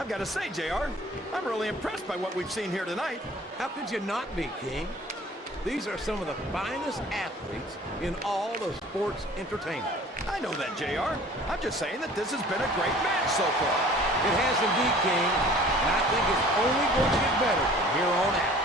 I've got to say, JR, I'm really impressed by what we've seen here tonight. How could you not be, King? These are some of the finest athletes in all of sports entertainment. I know that, JR. I'm just saying that this has been a great match so far. It has indeed, King, and I think it's only going to get better from here on out.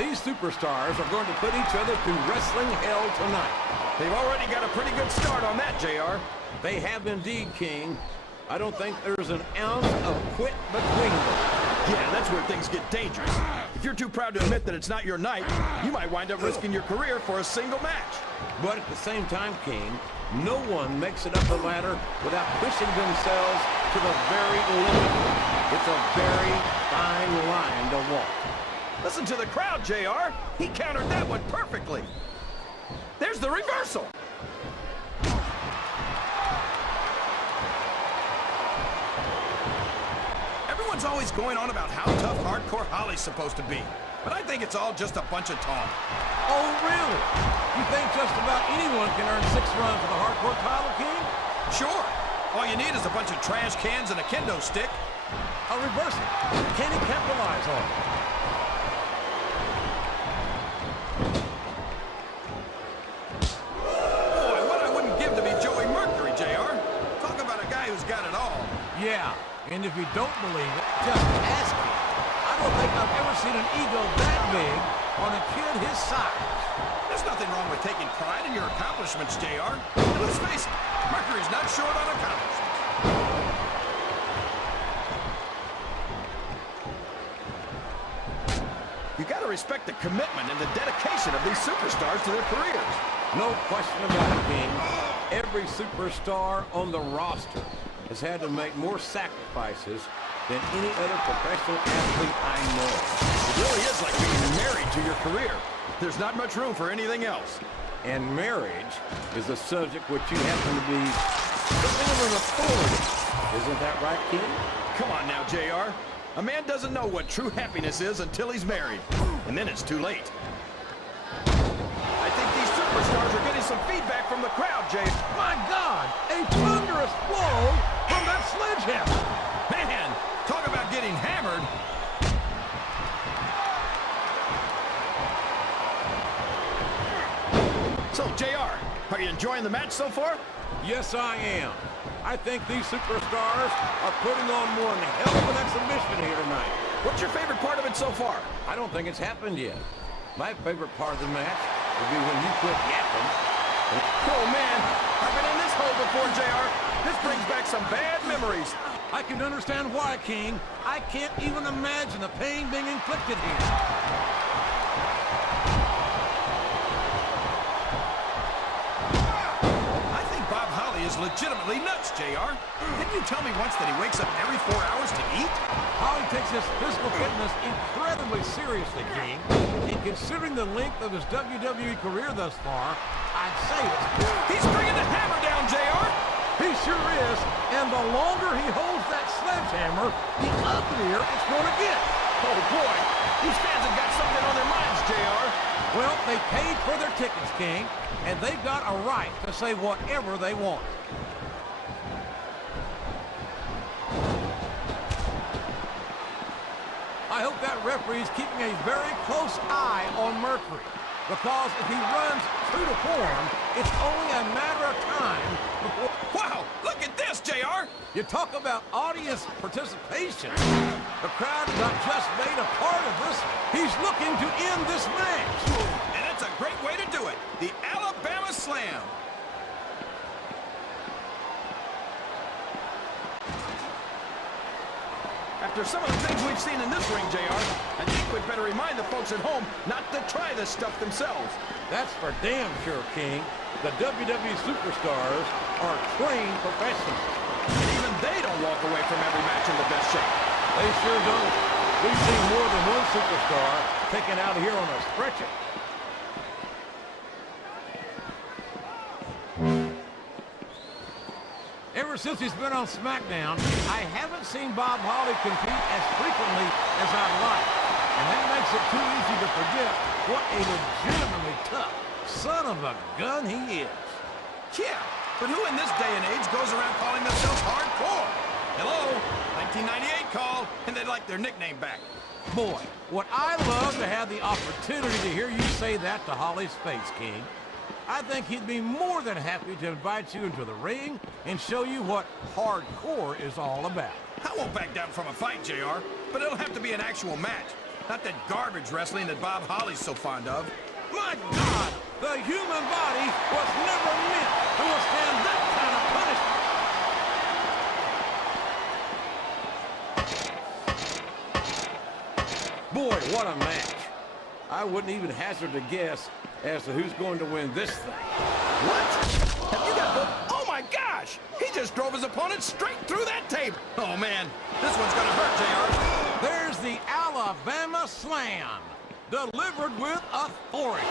These superstars are going to put each other through wrestling hell tonight. They've already got a pretty good start on that, JR. They have indeed, King. I don't think there's an ounce of quit between them. Yeah, that's where things get dangerous. If you're too proud to admit that it's not your night, you might wind up risking your career for a single match. But at the same time, King, no one makes it up the ladder without pushing themselves to the very limit. It's a very fine line to walk. Listen to the crowd, JR. He countered that one perfectly. There's the reversal. Everyone's always going on about how tough Hardcore Holly's supposed to be. But I think it's all just a bunch of talk. Oh, really? You think just about anyone can earn 6 runs with a Hardcore title, King? Sure. All you need is a bunch of trash cans and a kendo stick. A reversal. Can he capitalize on it? Boy, what I wouldn't give to be Joey Mercury, JR. Talk about a guy who's got it all. Yeah, and if you don't believe it, just ask him. I don't think I've ever seen an ego that big on a kid his size. There's nothing wrong with taking pride in your accomplishments, JR. And let's face it, Mercury's not short on accomplishments. You gotta respect the commitment and the dedication of these superstars to their careers. No question about it, King. Every superstar on the roster has had to make more sacrifices than any other professional athlete I know. It really is like being married to your career. There's not much room for anything else. And marriage is a subject which you happen to be something of an authority. Isn't that right, King? Come on now, JR. A man doesn't know what true happiness is until he's married. And then it's too late. I think these superstars are getting some feedback from the crowd, Jay. My God! A thunderous blow from that sledgehammer! Man, talk about getting hammered. So, JR, are you enjoying the match so far? Yes, I am. I think these superstars are putting on one hell of an exhibition here tonight. What's your favorite part of it so far? I don't think it's happened yet. My favorite part of the match will be when you quit yapping. Oh, man, I've been in this hole before, JR. This brings back some bad memories. I can understand why, King. I can't even imagine the pain being inflicted here. Is legitimately nuts, JR. Didn't you tell me once that he wakes up every 4 hours to eat? Holly takes his physical fitness incredibly seriously, King. And considering the length of his WWE career thus far, I'd say it's good. He's bringing the hammer down, JR. He sure is. And the longer he holds that sledgehammer, the uglier it's going to get. Oh, boy. These fans have got something on their minds, JR. Well, they paid for their tickets, King, and they've got a right to say whatever they want. I hope that referee is keeping a very close eye on Mercury, because if he runs true to form, it's only a matter of time before... Wow, look at this, JR! You talk about audience participation. The crowd is not just made a part of this. He's looking to end this match. And it's a great way to do it. The Alabama Slam. After some of the things we've seen in this ring, JR, I think we'd better remind the folks at home not to try this stuff themselves. That's for damn sure, King. The WWE superstars are trained professionals. And even they don't walk away from every match in the best shape. They sure don't. We've seen more than one superstar taken out of here on a stretcher. Ever since he's been on SmackDown, I haven't seen Bob Holly compete as frequently as I'd like. And that makes it too easy to forget what a legitimately tough son of a gun he is. Yeah, but who in this day and age goes around calling themselves hardcore? Hello, 1998 call, and they'd like their nickname back. Boy, would I love to have the opportunity to hear you say that to Holly's face, King. I think he'd be more than happy to invite you into the ring and show you what hardcore is all about. I won't back down from a fight, JR, but it'll have to be an actual match. Not that garbage wrestling that Bob Holly's so fond of. My God, the human body was never meant to withstand that kind of punishment. Boy, what a match. I wouldn't even hazard a guess as to who's going to win this thing. What? Have you got the... Oh, my gosh! He just drove his opponent straight through that table. Oh, man. This one's gonna hurt, JR. There's the Alabama Slam, delivered with authority.